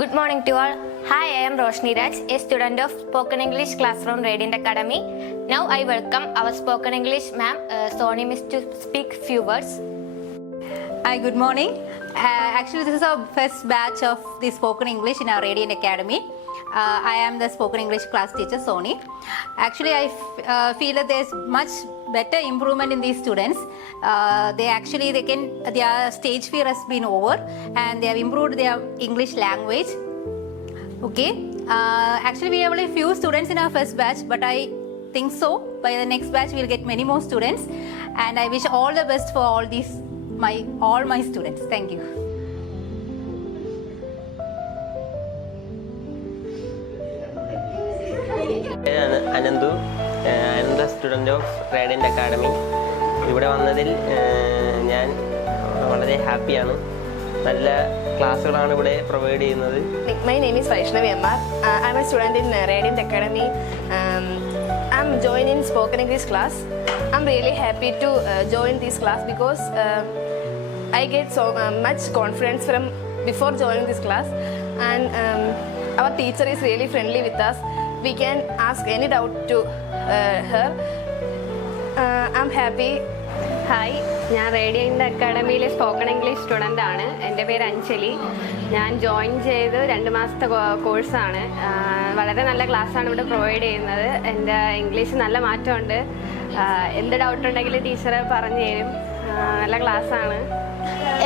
Good morning to all. Hi, I am Roshni Raj, a student of Spoken English Classroom Radiant Academy. Now I welcome our Spoken English ma'am, Sony Miss, to speak few words. Hi, good morning. Actually, this is our first batch of the Spoken English in our Radiant Academy. I am the Spoken English class teacher, Sony. Actually, I feel that there's much better improvement in these students. Their stage fear has been over and they have improved their English language. Okay. Actually, we have only few students in our first batch, but I think so by the next batch we'll get many more students, and I wish all the best for all my students. Thank you. Anandu, I am the student of Radiant Academy. ഇവിടെ വന്നതിൽ ഞാൻ വളരെ ഹാപ്പിയാണ്. നല്ല ക്ലാസ്സുകളാണ് ഇവിടെ provide ചെയ്യുന്നത്. My name is Vaishnavi Ammar. I'm a student in Radiant Academy. I'm joining Spoken English class. I'm really happy to join this class because I get so much confidence from before joining this class, and our teacher is really friendly with us. We can ask any doubt to her. I'm happy. Hi, ഞാൻ radiant അക്കാഡമിയിലെ spoken English student ആണ്. എൻ്റെ പേര് അഞ്ജലി. ഞാൻ join ചെയ്ത് 2 മാസത്തെ കോഴ്സാണ്. വളരെ നല്ല ക്ലാസ്സാണ് ഇവിടെ പ്രൊവൈഡ് ചെയ്യുന്നത്. എൻ്റെ ഇംഗ്ലീഷ് നല്ല മാറ്റമുണ്ട്. എന്ത് ഡൗട്ട് ഉണ്ടെങ്കിൽ ടീച്ചർ പറഞ്ഞു തരും. നല്ല ക്ലാസ്സാണ്.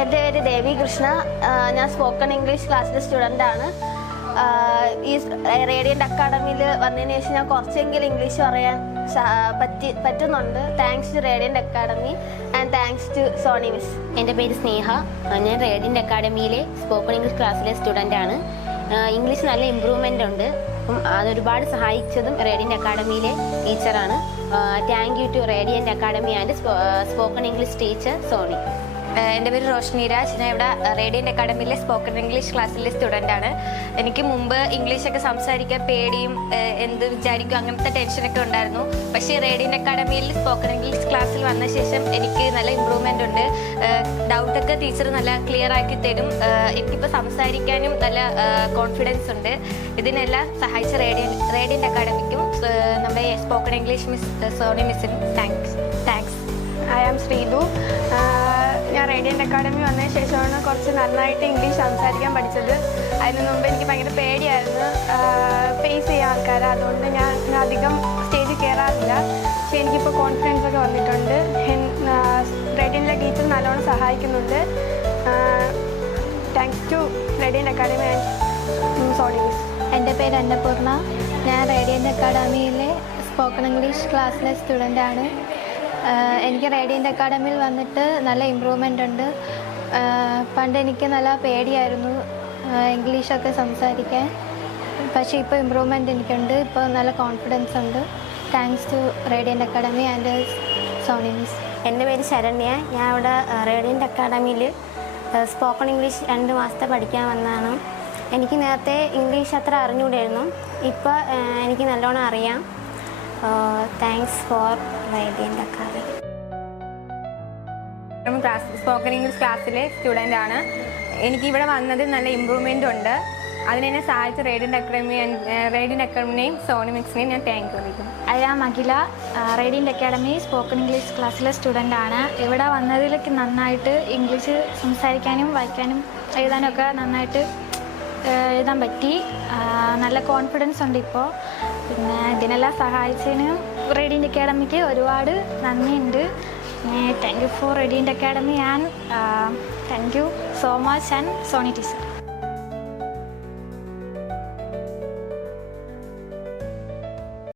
എൻ്റെ പേര് ദേവി കൃഷ്ണ. ഞാൻ സ്പോക്കൺ ഇംഗ്ലീഷ് ക്ലാസ്സിലെ സ്റ്റുഡൻ്റാണ്. ഈ റേഡിയൻ്റ് അക്കാഡമിയിൽ വന്നതിന് ശേഷം ഞാൻ കുറച്ചെങ്കിലും ഇംഗ്ലീഷ് പറയാൻ പറ്റുന്നുണ്ട്. Thanks to Radiant Academy and thanks to Soni miss. എൻ്റെ പേര് സ്നേഹ. ഞാൻ റേഡിയൻ്റ് അക്കാഡമിയിലെ സ്പോക്കൺ ഇംഗ്ലീഷ് ക്ലാസ്സിലെ സ്റ്റുഡൻ്റാണ്. ഇംഗ്ലീഷ് നല്ല ഇമ്പ്രൂവ്മെൻ്റ് ഉണ്ട്. അപ്പം അതൊരുപാട് സഹായിച്ചതും റേഡിയൻ്റ് അക്കാഡമിയിലെ ടീച്ചറാണ്. Thank you to Radiant Academy and spoken English teacher Soni. എൻ്റെ പേര് റോഷ്നി രാജ്. ഞാൻ ഇവിടെ റേഡിയൻ്റ് അക്കാഡമിയിലെ സ്പോക്കൺ ഇംഗ്ലീഷ് ക്ലാസ്സിലെ സ്റ്റുഡൻ്റാണ്. എനിക്ക് മുമ്പ് ഇംഗ്ലീഷൊക്കെ സംസാരിക്കാൻ പേടിയും എന്ത് വിചാരിക്കും അങ്ങനത്തെ ടെൻഷനൊക്കെ ഉണ്ടായിരുന്നു. പക്ഷേ റേഡിയൻ്റ് അക്കാഡമിയിൽ സ്പോക്കൺ ഇംഗ്ലീഷ് ക്ലാസ്സിൽ വന്ന ശേഷം എനിക്ക് നല്ല ഇമ്പ്രൂവ്മെൻ്റ് ഉണ്ട്. ഡൗട്ടൊക്കെ ടീച്ചർ നല്ല ക്ലിയർ ആക്കി തരും. എനിക്കിപ്പോൾ സംസാരിക്കാനും നല്ല കോൺഫിഡൻസ് ഉണ്ട്. ഇതിനെല്ലാം സഹായിച്ച റേഡിയൻ്റ് അക്കാഡമിക്കും നമ്മുടെ സ്പോക്കൺ ഇംഗ്ലീഷ് മിസ് സോണി മിസ്സിനും താങ്ക്സ്. I am Sreethu. ഞാൻ റേഡിയൻ്റ് അക്കാഡമി വന്നതിന് ശേഷമാണ് കുറച്ച് നന്നായിട്ട് ഇംഗ്ലീഷ് സംസാരിക്കാൻ പഠിച്ചത്. അതിന് മുമ്പ് എനിക്ക് ഭയങ്കര പേടിയായിരുന്നു ഫേസ് ചെയ്യാൻ ആൾക്കാരെ. അതുകൊണ്ട് ഞാൻ അധികം സ്റ്റേജിൽ കയറാറില്ല. പക്ഷേ എനിക്കിപ്പോൾ കോൺഫിഡൻസ് ഒക്കെ വന്നിട്ടുണ്ട്. റേഡിയൻ്റിലെ ടീച്ചർ നല്ലോണം സഹായിക്കുന്നുണ്ട്. Thanks to Radiant Academy and Soni miss. എൻ്റെ പേര് അന്നപൂർണ. ഞാൻ റേഡിയൻ്റ് അക്കാഡമിയിലെ സ്പോക്കൺ ഇംഗ്ലീഷ് ക്ലാസ്സിലെ സ്റ്റുഡൻ്റാണ്. എനിക്ക് റേഡിയൻ്റ് അക്കാഡമിയിൽ വന്നിട്ട് നല്ല ഇമ്പ്രൂവ്മെൻ്റ് ഉണ്ട്. പണ്ട് എനിക്ക് നല്ല പേടിയായിരുന്നു ഇംഗ്ലീഷൊക്കെ സംസാരിക്കാൻ. പക്ഷേ ഇപ്പോൾ ഇമ്പ്രൂവ്മെൻ്റ് എനിക്കുണ്ട്. ഇപ്പോൾ നല്ല കോൺഫിഡൻസ് ഉണ്ട്. Thanks to Radiant Academy and Soni miss. എൻ്റെ പേര് ശരണ്യ. ഞാൻ ഇവിടെ റേഡിയൻ്റ് അക്കാഡമിയിൽ സ്പോക്കൺ ഇംഗ്ലീഷ് 2 മാസത്തെ പഠിക്കാൻ വന്നതാണ്. എനിക്ക് നേരത്തെ ഇംഗ്ലീഷ് അത്ര അറിഞ്ഞുകൂടായിരുന്നു. ഇപ്പോൾ എനിക്ക് നല്ലോണം അറിയാം. Thanks for Radiant Academy. Spoken English ക്ലാസ്സിലെ സ്റ്റുഡൻ്റ് ആണ്. എനിക്കിവിടെ വന്നത് നല്ല ഇമ്പ്രൂവ്മെൻ്റ് ഉണ്ട്. അതിനെന്നെ സഹായിച്ച റേഡിയൻ്റ് അക്കാഡമിനെയും സോണി മിക്സിനെയും ഞാൻ താങ്ക് യു വിളിക്കും. I am Akhila. Radiant Academy spoken English ക്ലാസ്സിലെ സ്റ്റുഡൻ്റാണ്. ഇവിടെ വന്നതിലേക്ക് നന്നായിട്ട് ഇംഗ്ലീഷ് സംസാരിക്കാനും വായിക്കാനും എഴുതാനും ഒക്കെ നന്നായിട്ട് എഴുതാൻ പറ്റി. നല്ല കോൺഫിഡൻസ് ഉണ്ട് ഇപ്പോൾ. പിന്നെ ഇതിനെല്ലാം സഹായിച്ചതിന് റേഡിയൻ്റ് അക്കാഡമിക്ക് ഒരുപാട് നന്ദിയുണ്ട്. Thank you for Radiant Academy and thank you so much and Soni teacher.